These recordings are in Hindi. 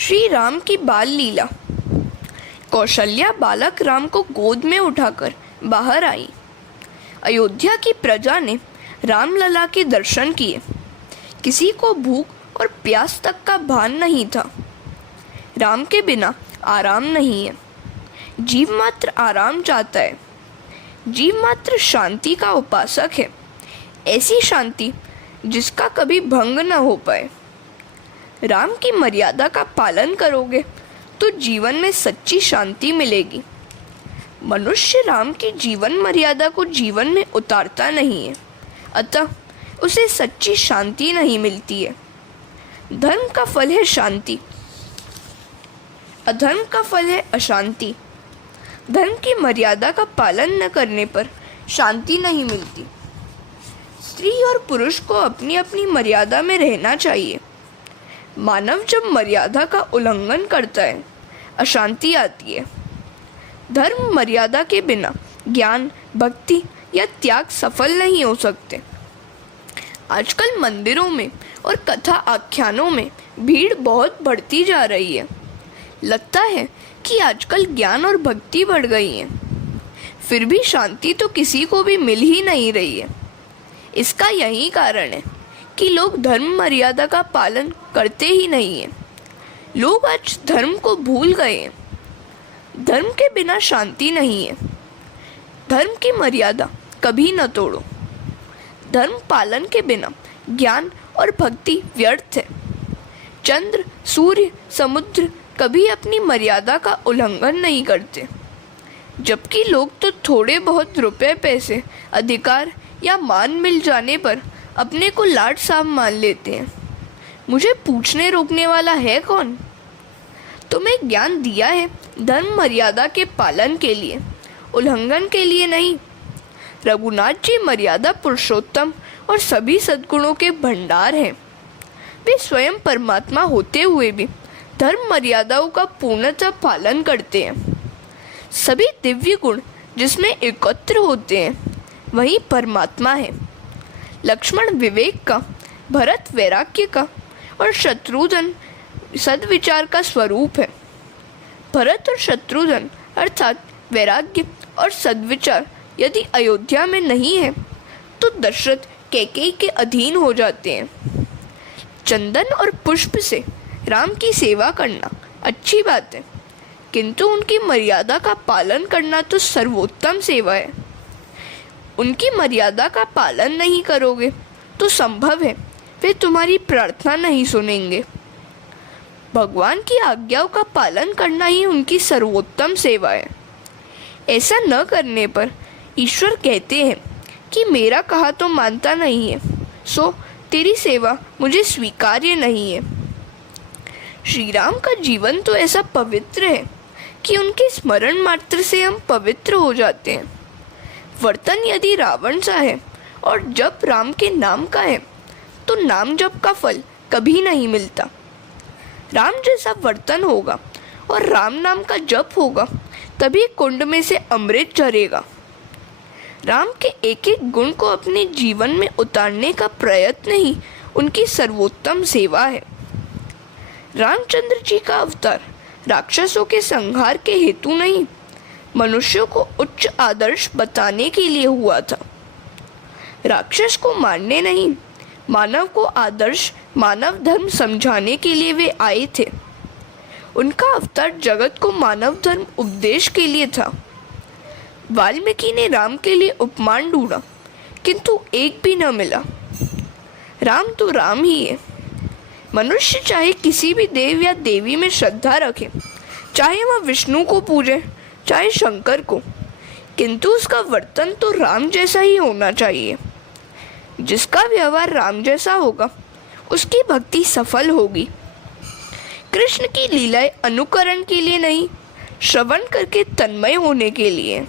श्री राम की बाल लीला। कौशल्या बालक राम को गोद में उठाकर बाहर आई। अयोध्या की प्रजा ने रामलला के दर्शन किए। किसी को भूख और प्यास तक का भान नहीं था। राम के बिना आराम नहीं है। जीव मात्र आराम चाहता है। जीव मात्र शांति का उपासक है, ऐसी शांति जिसका कभी भंग न हो पाए। राम की मर्यादा का पालन करोगे तो जीवन में सच्ची शांति मिलेगी। मनुष्य राम की जीवन मर्यादा को जीवन में उतारता नहीं है, अतः उसे सच्ची शांति नहीं मिलती है। धर्म का फल है शांति, अधर्म का फल है अशांति। धर्म की मर्यादा का पालन न करने पर शांति नहीं मिलती। स्त्री और पुरुष को अपनी अपनी मर्यादा में रहना चाहिए। मानव जब मर्यादा का उल्लंघन करता है, अशांति आती है। धर्म मर्यादा के बिना ज्ञान, भक्ति या त्याग सफल नहीं हो सकते। आजकल मंदिरों में और कथा आख्यानों में भीड़ बहुत बढ़ती जा रही है। लगता है कि आजकल ज्ञान और भक्ति बढ़ गई है, फिर भी शांति तो किसी को भी मिल ही नहीं रही है। इसका यही कारण है कि लोग धर्म मर्यादा का पालन करते ही नहीं हैं। लोग आज धर्म को भूल गए हैं। धर्म के बिना शांति नहीं है। धर्म की मर्यादा कभी न तोड़ो। धर्म पालन के बिना ज्ञान और भक्ति व्यर्थ है। चंद्र, सूर्य, समुद्र कभी अपनी मर्यादा का उल्लंघन नहीं करते, जबकि लोग तो थोड़े बहुत रुपए, पैसे, अधिकार या मान मिल जाने पर अपने को लाड साहब मान लेते हैं। मुझे पूछने रोकने वाला है कौन? तुम्हें ज्ञान दिया है धर्म मर्यादा के पालन के लिए, उल्लंघन के लिए नहीं। रघुनाथ जी मर्यादा पुरुषोत्तम और सभी सद्गुणों के भंडार हैं। वे स्वयं परमात्मा होते हुए भी धर्म मर्यादाओं का पूर्णतः पालन करते हैं। सभी दिव्य गुण जिसमें एकत्र होते हैं वही परमात्मा है। लक्ष्मण विवेक का, भरत वैराग्य का और शत्रुघ्न सद्विचार का स्वरूप है। भरत और शत्रुघ्न अर्थात वैराग्य और सद्विचार यदि अयोध्या में नहीं है तो दशरथ कैकेयी के अधीन हो जाते हैं। चंदन और पुष्प से राम की सेवा करना अच्छी बात है, किंतु उनकी मर्यादा का पालन करना तो सर्वोत्तम सेवा है। उनकी मर्यादा का पालन नहीं करोगे तो संभव है वे तुम्हारी प्रार्थना नहीं सुनेंगे। भगवान की आज्ञाओं का पालन करना ही उनकी सर्वोत्तम सेवा है। ऐसा न करने पर ईश्वर कहते हैं कि मेरा कहा तो मानता नहीं है, सो तेरी सेवा मुझे स्वीकार्य नहीं है। श्री राम का जीवन तो ऐसा पवित्र है कि उनके स्मरण मात्र से हम पवित्र हो जाते हैं। वर्तन यदि रावण सा है और जप राम के नाम का है तो नाम जप का फल कभी नहीं मिलता। राम जैसा वर्तन होगा और राम नाम का जप होगा तभी कुंड में से अमृत झरेगा। राम के एक एक गुण को अपने जीवन में उतारने का प्रयत्न ही उनकी सर्वोत्तम सेवा है। रामचंद्र जी का अवतार राक्षसों के संहार के हेतु नहीं, मनुष्यों को उच्च आदर्श बताने के लिए हुआ था। राक्षस को मारने नहीं, मानव को आदर्श मानव धर्म समझाने के लिए वे आए थे। उनका अवतार जगत को मानव धर्म उपदेश के लिए था। वाल्मीकि ने राम के लिए उपमान ढूंढा, किंतु एक भी न मिला। राम तो राम ही है। मनुष्य चाहे किसी भी देव या देवी में श्रद्धा रखे, चाहे वह विष्णु को पूजे चाहे शंकर को, किंतु उसका वर्तन तो राम जैसा ही होना चाहिए। जिसका व्यवहार राम जैसा होगा उसकी भक्ति सफल होगी। कृष्ण की लीलाएं अनुकरण के लिए नहीं, श्रवण करके तन्मय होने के लिए।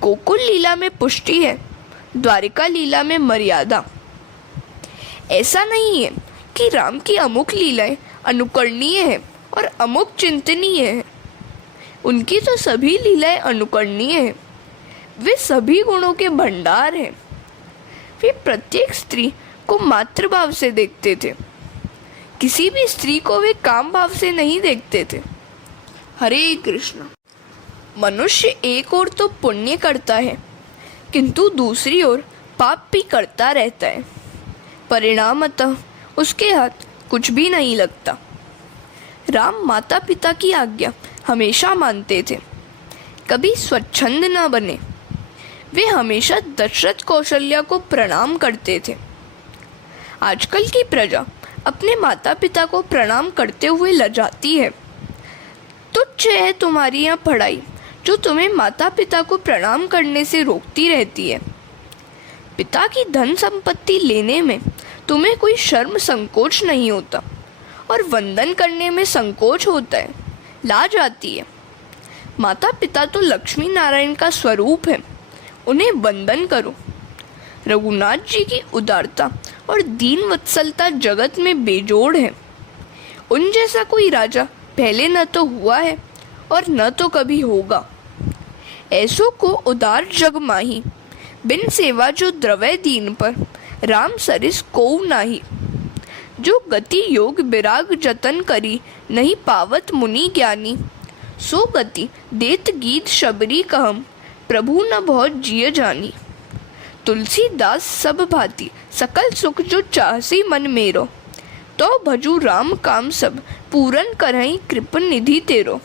गोकुल लीला में पुष्टि है, द्वारिका लीला में मर्यादा। ऐसा नहीं है कि राम की अमुक लीलाएं अनुकरणीय है और अमुक चिंतनीय है। उनकी तो सभी लीलाएं अनुकरणीय हैं। वे सभी गुणों के भंडार हैं। वे प्रत्येक स्त्री को मातृभाव से देखते थे, किसी भी स्त्री को वे काम भाव से नहीं देखते थे। हरे कृष्ण। मनुष्य एक ओर तो पुण्य करता है किंतु दूसरी ओर पाप भी करता रहता है। परिणामतः उसके हाथ कुछ भी नहीं लगता। राम माता पिता की आज्ञा हमेशा मानते थे, कभी स्वच्छंद न बने। वे हमेशा दशरथ कौशल्या को प्रणाम करते थे। आजकल की प्रजा अपने माता पिता को प्रणाम करते हुए लजाती है। तुच्छ है तुम्हारी यह पढ़ाई जो तुम्हें माता पिता को प्रणाम करने से रोकती रहती है। पिता की धन संपत्ति लेने में तुम्हें कोई शर्म संकोच नहीं होता और वंदन करने में संकोच होता है, लाज आती है। माता पिता तो लक्ष्मी नारायण का स्वरूप है, उन्हें वंदन करो। रघुनाथ जी की उदारता और दीन वत्सलता जगत में बेजोड़ है। उन जैसा कोई राजा पहले न तो हुआ है और न तो कभी होगा। ऐसों को उदार जग माही, बिन सेवा जो द्रवै दीन पर, राम सरिस कोउ नाही। जो गति योग विराग जतन करी, नहीं पावत मुनि ज्ञानी। सो गति देत गीत शबरी कहम, प्रभु न बहुत जिय जानी। तुलसीदास सब भांति सकल सुख जो चाहसी मन मेरो, तो भजू राम काम सब पूरन करहीं कृप निधि तेरो।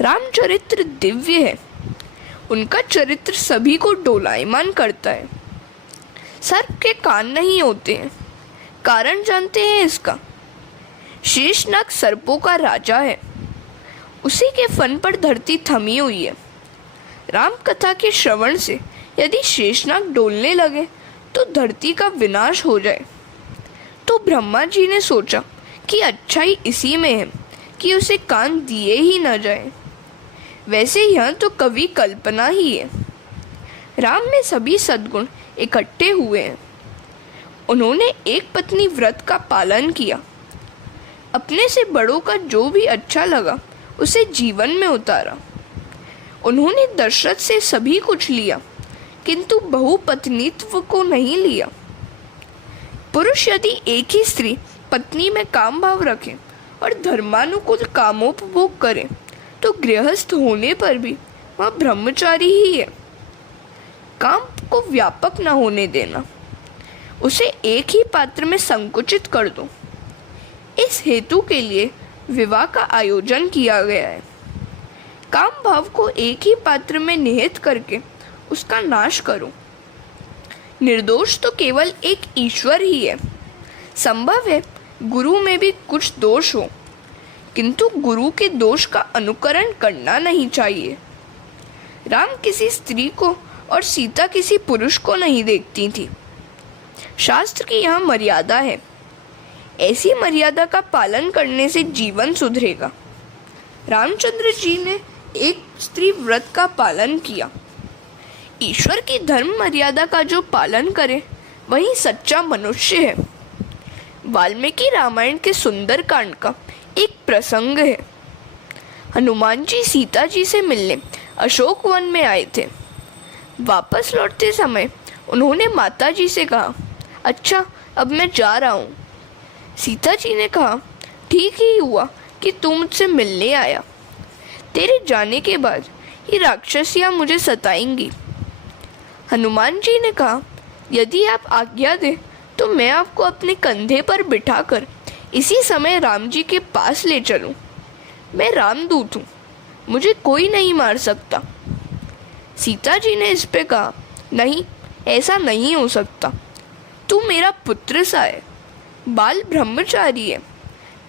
रामचरित्र दिव्य है, उनका चरित्र सभी को डोलायमान करता है। सर्प के कान नहीं होते हैं, कारण जानते हैं इसका? शेषनाग सर्पों का राजा है, उसी के फन पर धरती थमी हुई है। राम कथा के श्रवण से यदि शेषनाग डोलने लगे तो धरती का विनाश हो जाए। तो ब्रह्मा जी ने सोचा कि अच्छाई इसी में है कि उसे कान दिए ही न जाए। वैसे यह तो कवि कल्पना ही है। राम में सभी सद्गुण इकट्ठे हुए हैं। उन्होंने एक पत्नी व्रत का पालन किया, अपने से बड़ों का जो भी अच्छा लगा उसे जीवन में उतारा। उन्होंने दशरथ से सभी कुछ लिया किंतु बहुपत्नीत्व को नहीं लिया। पुरुष यदि एक ही स्त्री पत्नी में काम भाव रखे और धर्मानुकूल कामोपभोग करे तो गृहस्थ होने पर भी वह ब्रह्मचारी ही है। काम को व्यापक न होने देना, उसे एक ही पात्र में संकुचित कर दो। इस हेतु के लिए विवाह का आयोजन किया गया है। काम भाव को एक ही पात्र में निहित करके उसका नाश करो। निर्दोष तो केवल एक ईश्वर ही है। संभव है गुरु में भी कुछ दोष हो, किंतु गुरु के दोष का अनुकरण करना नहीं चाहिए। राम किसी स्त्री को और सीता किसी पुरुष को नहीं देखती थी। शास्त्र की यह मर्यादा है। ऐसी मर्यादा का पालन करने से जीवन सुधरेगा। रामचंद्र जी ने एक स्त्री व्रत का पालन किया। ईश्वर की धर्म मर्यादा का जो पालन करे वही सच्चा मनुष्य है। वाल्मीकि रामायण के सुंदर कांड का एक प्रसंग है। हनुमान जी सीता जी से मिलने अशोक वन में आए थे। वापस लौटते समय उन्होंने माता जी से कहा, अच्छा अब मैं जा रहा हूँ। सीता जी ने कहा, ठीक ही हुआ कि तू मुझसे मिलने आया। तेरे जाने के बाद ये राक्षसियाँ मुझे सताएंगी। हनुमान जी ने कहा, यदि आप आज्ञा दें तो मैं आपको अपने कंधे पर बिठाकर इसी समय राम जी के पास ले चलूं। मैं रामदूत हूँ, मुझे कोई नहीं मार सकता। सीता जी ने इस पे कहा, नहीं, ऐसा नहीं हो सकता। तू मेरा पुत्र सा है, बाल ब्रह्मचारी है,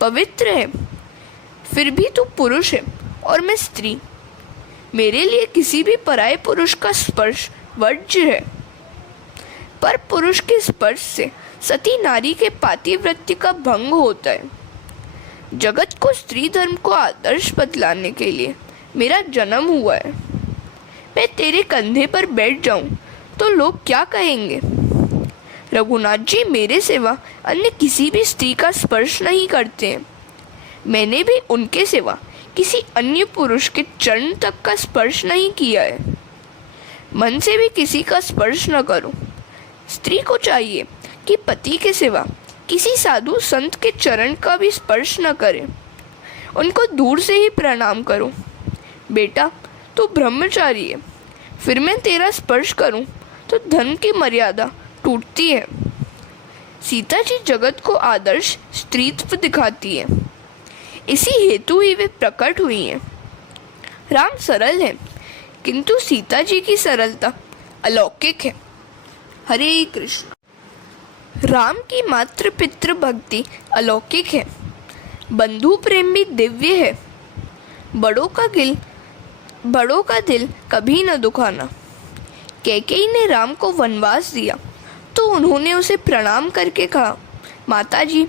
पवित्र है, फिर भी तू पुरुष है और मैं स्त्री। मेरे लिए किसी भी पराये पुरुष का स्पर्श वर्ज्य है। पर पुरुष के स्पर्श से सती नारी के पातिव्रत्य का भंग होता है। जगत को स्त्री धर्म को आदर्श बतलाने के लिए मेरा जन्म हुआ है। मैं तेरे कंधे पर बैठ जाऊं तो लोग क्या कहेंगे? रघुनाथ जी मेरे सिवा अन्य किसी भी स्त्री का स्पर्श नहीं करते हैं। मैंने भी उनके सिवा किसी अन्य पुरुष के चरण तक का स्पर्श नहीं किया है। मन से भी किसी का स्पर्श न करो। स्त्री को चाहिए कि पति के सिवा किसी साधु संत के चरण का भी स्पर्श न करें, उनको दूर से ही प्रणाम करो। बेटा, तू ब्रह्मचारी है, फिर मैं तेरा स्पर्श करूं तो धर्म की मर्यादा टूटती है। सीता जी जगत को आदर्श स्त्रीत्व दिखाती है, इसी हेतु ही वे प्रकट हुई हैं। राम सरल है, किंतु सीता जी की सरलता अलौकिक है। हरे कृष्ण। राम की मातृ पितृ भक्ति अलौकिक है, बंधु प्रेम भी दिव्य है। बड़ों का दिल कभी न दुखाना। कैकेयी ने राम को वनवास दिया तो उन्होंने उसे प्रणाम करके कहा, माता जी,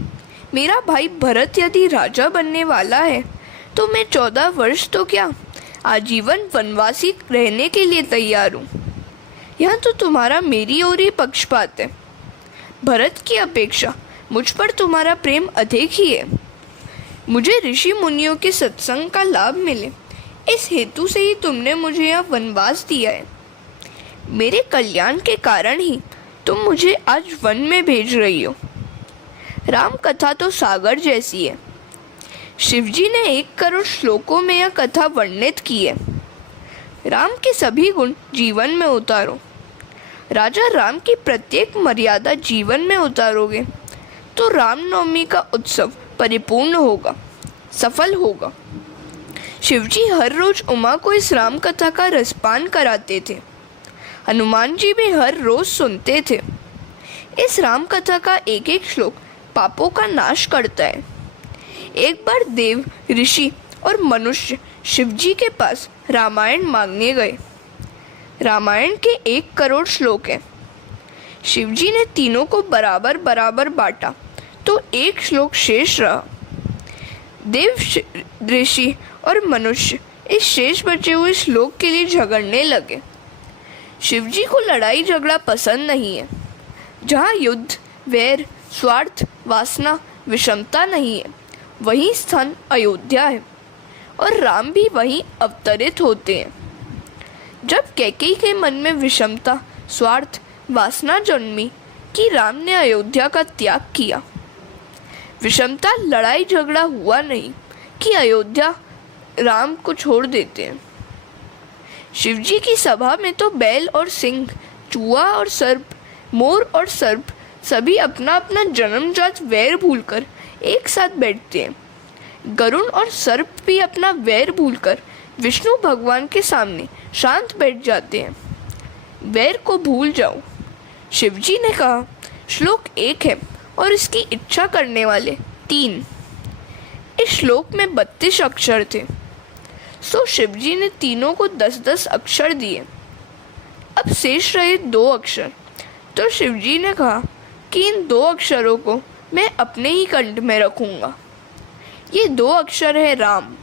मेरा भाई भरत यदि राजा बनने वाला है तो मैं 14 वर्ष तो क्या, आजीवन वनवासी रहने के लिए तैयार हूँ। यह तो तुम्हारा मेरी ओर ही पक्षपात है। भरत की अपेक्षा मुझ पर तुम्हारा प्रेम अधिक ही है। मुझे ऋषि मुनियों के सत्संग का लाभ मिले, इस हेतु से ही तुमने मुझे यह वनवास दिया है। मेरे कल्याण के कारण ही तुम मुझे आज वन में भेज रही हो। राम कथा तो सागर जैसी है। शिवजी ने 1 करोड़ श्लोकों में यह कथा वर्णित की है। राम के सभी गुण जीवन में उतारो। राजा राम की प्रत्येक मर्यादा जीवन में उतारोगे तो रामनवमी का उत्सव परिपूर्ण होगा, सफल होगा। शिवजी हर रोज उमा को इस राम कथा का रसपान कराते थे। हनुमान जी भी हर रोज सुनते थे। इस राम कथा का एक एक श्लोक पापों का नाश करता है। एक बार देव, ऋषि और मनुष्य शिवजी के पास रामायण मांगने गए। रामायण के 1 करोड़ श्लोक हैं। शिवजी ने तीनों को बराबर बराबर बांटा तो 1 श्लोक शेष रहा। देव, ऋषि और मनुष्य इस शेष बचे हुए श्लोक के लिए झगड़ने लगे। शिवजी को लड़ाई झगड़ा पसंद नहीं है। जहाँ युद्ध, वैर, स्वार्थ, वासना, विषमता नहीं है, वही स्थान अयोध्या है और राम भी वहीं अवतरित होते हैं। जब कैकेयी के मन में विषमता, स्वार्थ, वासना जन्मी कि राम ने अयोध्या का त्याग किया। विषमता, लड़ाई झगड़ा हुआ नहीं कि अयोध्या राम को छोड़ देते हैं। शिवजी की सभा में तो बैल और सिंह, चूहा और सर्प, मोर और सर्प सभी अपना अपना जन्मजात वैर भूलकर एक साथ बैठते हैं। गरुड़ और सर्प भी अपना वैर भूलकर विष्णु भगवान के सामने शांत बैठ जाते हैं। वैर को भूल जाओ। शिवजी ने कहा, श्लोक 1 है और इसकी इच्छा करने वाले 3। इस श्लोक में 32 अक्षर थे, सो शिवजी ने तीनों को 10-10 अक्षर दिए। अब शेष रहे 2 अक्षर, तो शिवजी ने कहा कि इन 2 अक्षरों को मैं अपने ही कंठ में रखूंगा। ये 2 अक्षर है राम।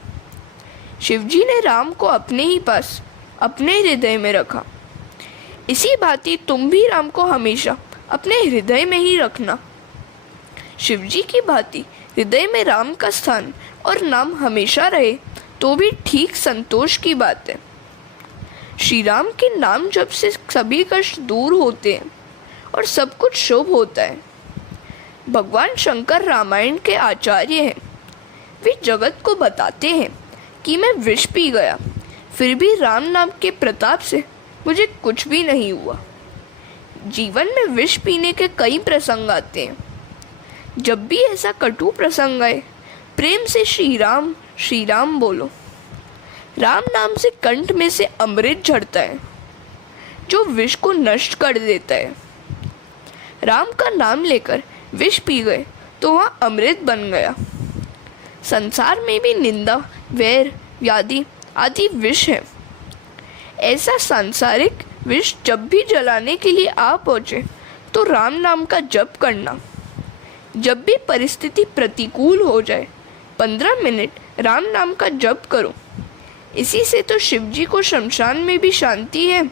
शिवजी ने राम को अपने ही पास, अपने हृदय में रखा। इसी भांति तुम भी राम को हमेशा अपने हृदय में ही रखना। शिवजी की भांति हृदय में राम का स्थान और नाम हमेशा रहे तो भी ठीक संतोष की बात है। श्री राम के नाम जप से सभी कष्ट दूर होते हैं और सब कुछ शुभ होता है। भगवान शंकर रामायण के आचार्य हैं। वे जगत को बताते हैं कि मैं विष पी गया, फिर भी राम नाम के प्रताप से मुझे कुछ भी नहीं हुआ। जीवन में विष पीने के कई प्रसंग आते हैं। जब भी ऐसा कटु प्रसंग आए, प्रेम से श्री राम बोलो। राम नाम से कंठ में से अमृत झरता है जो विष को नष्ट कर देता है। राम का नाम लेकर विष पी गए तो वहाँ अमृत बन गया। संसार में भी निंदा, वैर, व्याधि आदि विष है। ऐसा सांसारिक विष जब भी जलाने के लिए आ पहुँचे तो राम नाम का जप करना। जब भी परिस्थिति प्रतिकूल हो जाए 15 मिनट राम नाम का जप करो। इसी से तो शिवजी को शमशान में भी शांति है।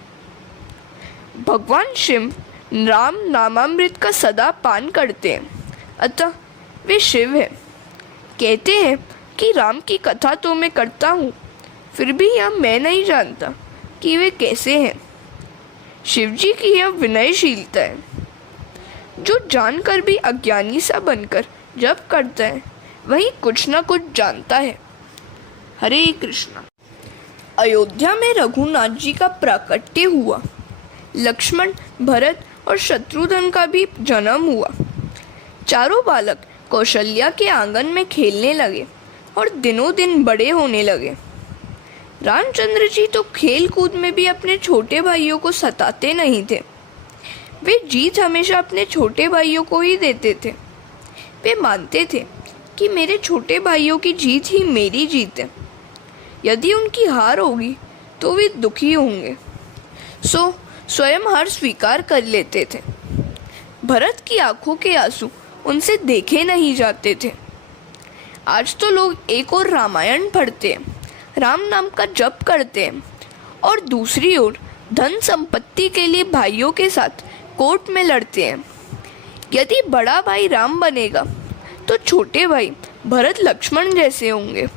भगवान शिव राम नामामृत का सदा पान करते हैं, अतः वे शिव है। कहते हैं कि राम की कथा तो मैं करता हूँ, फिर भी यह मैं नहीं जानता कि वे कैसे हैं। शिवजी की यह विनयशीलता है। जो जानकर भी अज्ञानी सा बनकर जप करता है वही कुछ न कुछ जानता है। हरे कृष्णा। अयोध्या में रघुनाथ जी का प्राकट्य हुआ। लक्ष्मण, भरत और शत्रुघ्न का भी जन्म हुआ। चारों बालक कौशल्या के आंगन में खेलने लगे और दिनों दिन बड़े होने लगे। रामचंद्र जी तो खेल कूद में भी अपने छोटे भाइयों को सताते नहीं थे। वे जीत हमेशा अपने छोटे भाइयों को ही देते थे। वे मानते थे कि मेरे छोटे भाइयों की जीत ही मेरी जीत है। यदि उनकी हार होगी तो वे दुखी होंगे, सो स्वयं हार स्वीकार कर लेते थे। भरत की आंखों के आंसू उनसे देखे नहीं जाते थे। आज तो लोग एक और रामायण पढ़ते हैं, राम नाम का जप करते हैं और दूसरी ओर धन संपत्ति के लिए भाइयों के साथ कोर्ट में लड़ते हैं। यदि बड़ा भाई राम बनेगा तो छोटे भाई भरत लक्ष्मण जैसे होंगे।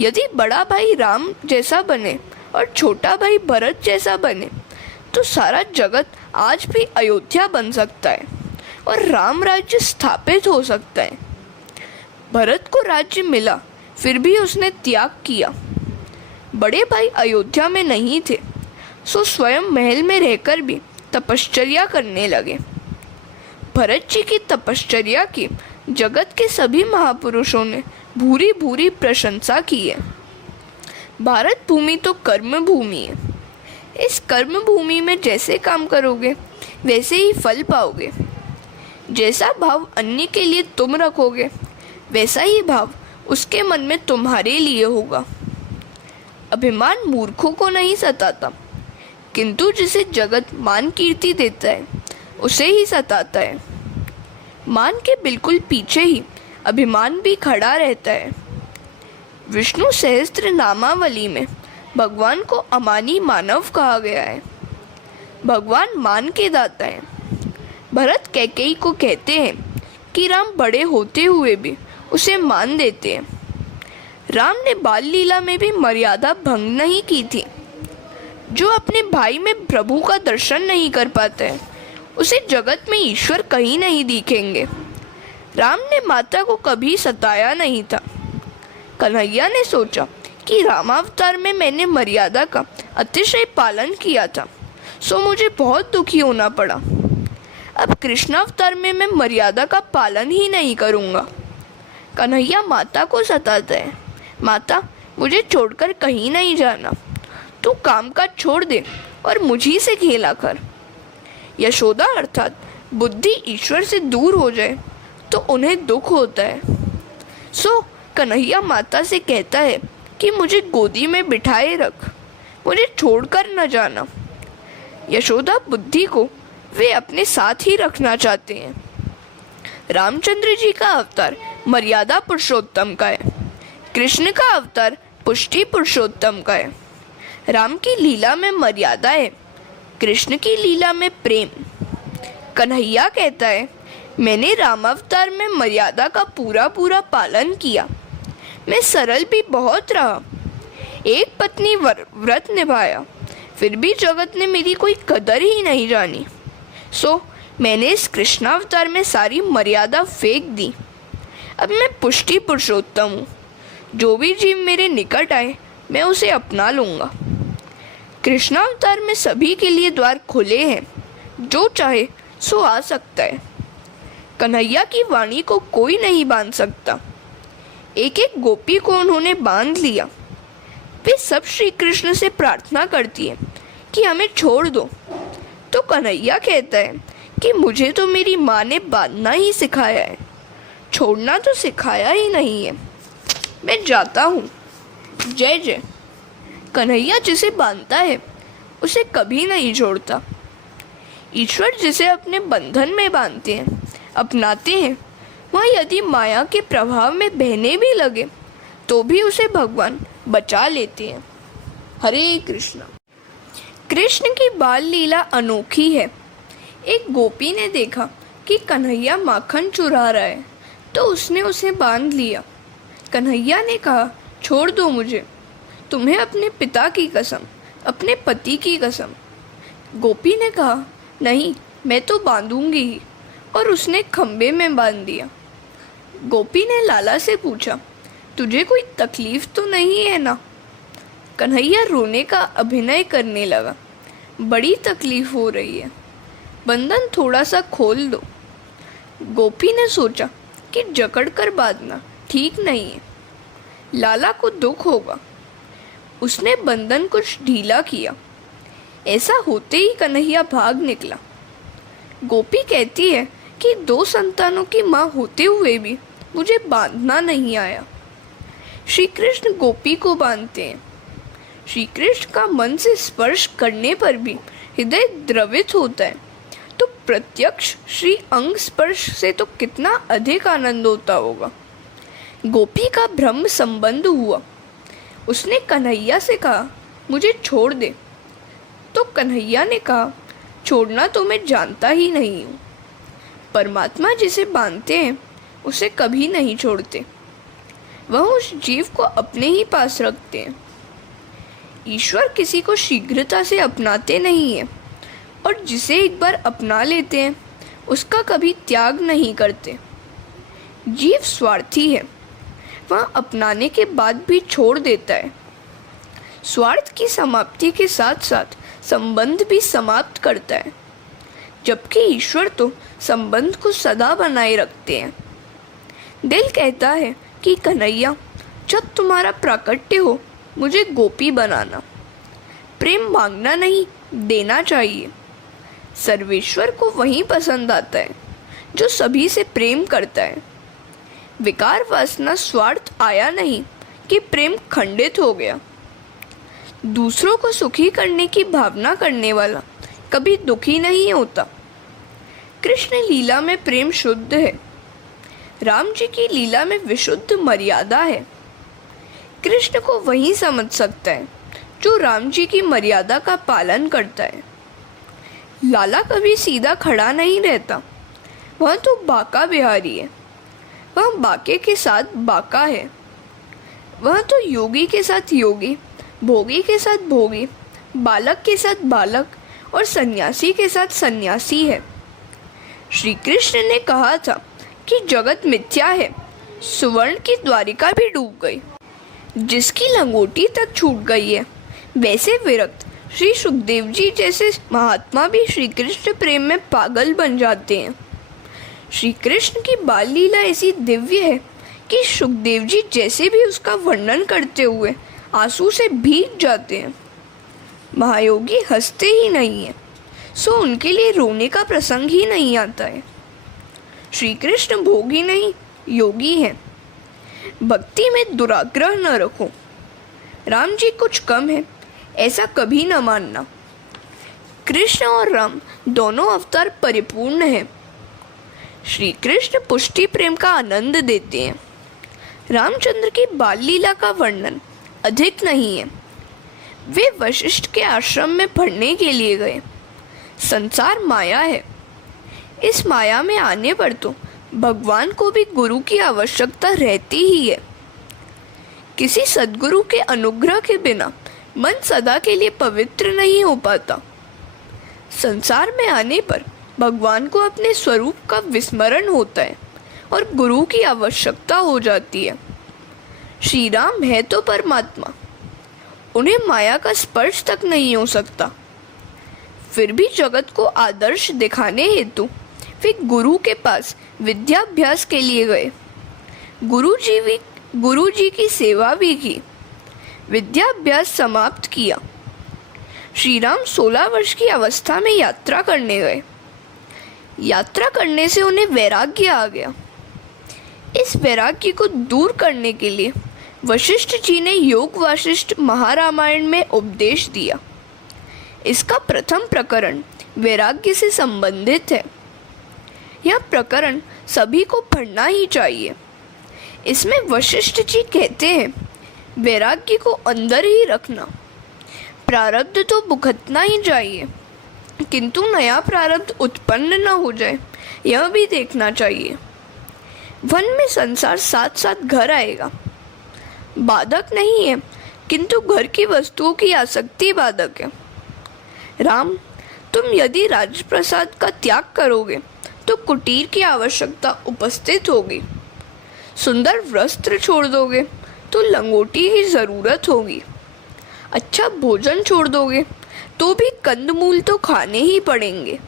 यदि बड़ा भाई राम जैसा बने और छोटा भाई भरत जैसा बने तो सारा जगत आज भी अयोध्या बन सकता है और राम राज्य स्थापित हो सकता है। भरत को राज्य मिला, फिर भी उसने त्याग किया। बड़े भाई अयोध्या में नहीं थे, सो स्वयं महल में रहकर भी तपश्चर्या करने लगे। भरत जी की तपश्चर्या की जगत के सभी महापुरुषों ने भूरी भूरी प्रशंसा की है। भारत भूमि तो कर्म भूमि है। इस कर्म भूमि में जैसे काम करोगे वैसे ही फल पाओगे। जैसा भाव अन्य के लिए तुम रखोगे वैसा ही भाव उसके मन में तुम्हारे लिए होगा। अभिमान मूर्खों को नहीं सताता, किंतु जिसे जगत मान कीर्ति देता है उसे ही सताता है। मान के बिल्कुल पीछे ही अभिमान भी खड़ा रहता है। विष्णु सहस्त्र नामावली में भगवान को अमानी मानव कहा गया है। भगवान मान के दाता है। भरत कैकेयी को कहते हैं कि राम बड़े होते हुए भी उसे मान देते हैं। राम ने बाल लीला में भी मर्यादा भंग नहीं की थी। जो अपने भाई में प्रभु का दर्शन नहीं कर पाता है उसे जगत में ईश्वर कहीं नहीं दिखेंगे। राम ने माता को कभी सताया नहीं था। कन्हैया ने सोचा कि रामावतार में मैंने मर्यादा का अतिशय पालन किया था, सो मुझे बहुत दुखी होना पड़ा। अब कृष्णावतार में मैं मर्यादा का पालन ही नहीं करूँगा। कन्हैया माता को सताता है, माता मुझे छोड़कर कहीं नहीं जाना, तू काम काज छोड़ दे और मुझी से खेला कर। यशोदा अर्थात बुद्धि ईश्वर से दूर हो जाए तो उन्हें दुख होता है। सो कन्हैया माता से कहता है कि मुझे गोदी में बिठाए रख, मुझे छोड़कर न जाना। यशोदा बुद्धि को वे अपने साथ ही रखना चाहते हैं। रामचंद्र जी का अवतार मर्यादा पुरुषोत्तम का है, कृष्ण का अवतार पुष्टि पुरुषोत्तम का है। राम की लीला में मर्यादा है, कृष्ण की लीला में प्रेम। कन्हैया कहता है मैंने रामावतार में मर्यादा का पूरा पूरा पालन किया। मैं सरल भी बहुत रहा, एक पत्नी व्रत निभाया, फिर भी जगत ने मेरी कोई कदर ही नहीं जानी। सो मैंने इस कृष्णावतार में सारी मर्यादा फेंक दी। अब मैं पुष्टि पुरुषोत्तम हूँ। जो भी जीव मेरे निकट आए मैं उसे अपना लूँगा। कृष्णावतार में सभी के लिए द्वार खुले हैं, जो चाहे सो आ सकता है। कन्हैया की वाणी को कोई नहीं बांध सकता। एक एक गोपी को उन्होंने बांध लिया। वे सब श्री कृष्ण से प्रार्थना करती है कि हमें छोड़ दो, तो कन्हैया कहता है कि मुझे तो मेरी माँ ने बांधना ही सिखाया है, छोड़ना तो सिखाया ही नहीं है। मैं जाता हूँ, जय जय। कन्हैया जिसे बांधता है उसे कभी नहीं छोड़ता। ईश्वर जिसे अपने बंधन में बांधते हैं, अपनाते हैं, वह यदि माया के प्रभाव में बहने भी लगे तो भी उसे भगवान बचा लेते हैं। हरे कृष्णा। कृष्ण की बाल लीला अनोखी है। एक गोपी ने देखा कि कन्हैया माखन चुरा रहा है, तो उसने उसे बांध लिया। कन्हैया ने कहा छोड़ दो मुझे, तुम्हें अपने पिता की कसम, अपने पति की कसम। गोपी ने कहा नहीं, मैं तो बांधूंगी ही, और उसने खंबे में बांध दिया। गोपी ने लाला से पूछा, तुझे कोई तकलीफ तो नहीं है ना? कन्हैया रोने का अभिनय करने लगा, बड़ी तकलीफ हो रही है, बंधन थोड़ा सा खोल दो। गोपी ने सोचा कि जकड़ कर बांधना ठीक नहीं है, लाला को दुख होगा। उसने बंधन कुछ ढीला किया। ऐसा होते ही कन्हैया भाग निकला। गोपी कहती है कि 2 संतानों की माँ होते हुए भी मुझे बांधना नहीं आया। श्री कृष्ण गोपी को बांधते हैं। श्री कृष्ण का मन से स्पर्श करने पर भी हृदय द्रवित होता है, तो प्रत्यक्ष श्री अंग स्पर्श से तो कितना अधिक आनंद होता होगा। गोपी का ब्रह्म संबंध हुआ। उसने कन्हैया से कहा, मुझे छोड़ दे। तो कन्हैया ने कहा, छोड़ना तो मैं जानता ही नहीं हूँ। परमात्मा जिसे बांधते हैं उसे कभी नहीं छोड़ते, वह उस जीव को अपने ही पास रखते हैं। ईश्वर किसी को शीघ्रता से अपनाते नहीं हैं, और जिसे एक बार अपना लेते हैं उसका कभी त्याग नहीं करते। जीव स्वार्थी है, वह अपनाने के बाद भी छोड़ देता है। स्वार्थ की समाप्ति के साथ साथ संबंध भी समाप्त करता है, जबकि ईश्वर तो संबंध को सदा बनाए रखते हैं। दिल कहता है कि कन्हैया, जब तुम्हारा प्राकट्य हो मुझे गोपी बनाना। प्रेम मांगना नहीं, देना चाहिए। सर्वेश्वर को वही पसंद आता है जो सभी से प्रेम करता है। विकार वासना स्वार्थ आया नहीं कि प्रेम खंडित हो गया। दूसरों को सुखी करने की भावना करने वाला कभी दुखी नहीं होता। कृष्ण लीला में प्रेम शुद्ध है। राम जी की लीला में विशुद्ध मर्यादा है। कृष्ण को वही समझ सकता है जो राम जी की मर्यादा का पालन करता है। लाला कभी सीधा खड़ा नहीं रहता, वह तो बाका बिहारी है। वह बाके के साथ बाका है। वह तो योगी के साथ योगी, भोगी के साथ भोगी, बालक के साथ बालक और सन्यासी के साथ सन्यासी है। श्री कृष्ण ने कहा था कि जगत मिथ्या है, सुवर्ण की द्वारिका भी डूब गई। जिसकी लंगोटी तक छूट गई है, वैसे विरक्त श्री सुखदेव जी जैसे महात्मा भी श्री कृष्ण प्रेम में पागल बन जाते हैं। श्री कृष्ण की बाल लीला ऐसी दिव्य है कि सुखदेव जी जैसे भी उसका वर्णन करते हुए आंसू से भीग जाते हैं। महायोगी हंसते ही नहीं है, सो उनके लिए रोने का प्रसंग ही नहीं आता है। श्री कृष्ण भोगी नहीं, योगी हैं। भक्ति में दुराग्रह न रखो। राम जी कुछ कम है, ऐसा कभी न मानना। कृष्ण और राम दोनों अवतार परिपूर्ण हैं। श्री कृष्ण पुष्टि प्रेम का आनंद देते हैं। रामचंद्र की बाल लीला का वर्णन अधिक नहीं है। वे वशिष्ठ के आश्रम में पढ़ने के लिए गए। संसार माया है। इस माया में आने पर तो भगवान को भी गुरु की आवश्यकता रहती ही है। किसी सद्गुरु के अनुग्रह के बिना मन सदा के लिए पवित्र नहीं हो पाता। संसार में आने पर भगवान को अपने स्वरूप का विस्मरण होता है और गुरु की आवश्यकता हो जाती है। श्री राम है तो परमात्मा, उन्हें माया का स्पर्श तक नहीं हो सकता। फिर भी जगत को आदर्श दिखाने हेतु वे गुरु के पास विद्याभ्यास के लिए गए। गुरु जी की सेवा भी की, विद्याभ्यास समाप्त किया। श्री राम 16 वर्ष की अवस्था में यात्रा करने गए। यात्रा करने से उन्हें वैराग्य आ गया। इस वैराग्य को दूर करने के लिए वशिष्ठ जी ने योग वासिष्ठ महारामायण में उपदेश दिया। इसका प्रथम प्रकरण वैराग्य से संबंधित है। यह प्रकरण सभी को पढ़ना ही चाहिए। इसमें वशिष्ठ जी कहते हैं, वैराग्य को अंदर ही रखना। प्रारब्ध तो भुगतना ही चाहिए, किंतु नया प्रारब्ध उत्पन्न न हो जाए यह भी देखना चाहिए। वन में संसार साथ साथ घर आएगा। बाधक नहीं है, किंतु घर की वस्तुओं की आसक्ति बाधक है। राम, तुम यदि राजप्रसाद का त्याग करोगे तो कुटीर की आवश्यकता उपस्थित होगी। सुंदर वस्त्र छोड़ दोगे तो लंगोटी की ज़रूरत होगी। अच्छा भोजन छोड़ दोगे तो भी कंदमूल तो खाने ही पड़ेंगे।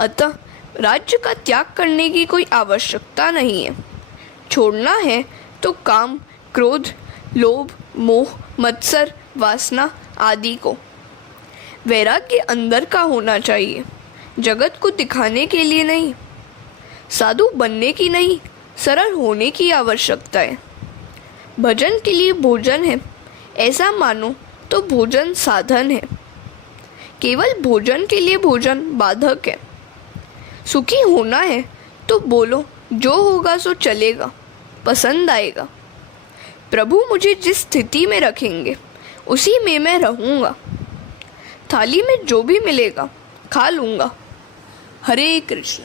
अतः राज्य का त्याग करने की कोई आवश्यकता नहीं है। छोड़ना है तो काम, क्रोध, लोभ, मोह, मत्सर, वासना आदि को। वैराग्य अंदर का होना चाहिए, जगत को दिखाने के लिए नहीं। साधु बनने की नहीं, सरल होने की आवश्यकता है। भजन के लिए भोजन है ऐसा मानो तो भोजन साधन है। केवल भोजन के लिए भोजन बाधक है। सुखी होना है तो बोलो जो होगा सो चलेगा, पसंद आएगा। प्रभु मुझे जिस स्थिति में रखेंगे उसी में मैं रहूँगा। थाली में जो भी मिलेगा खा लूँगा। हरे कृष्ण।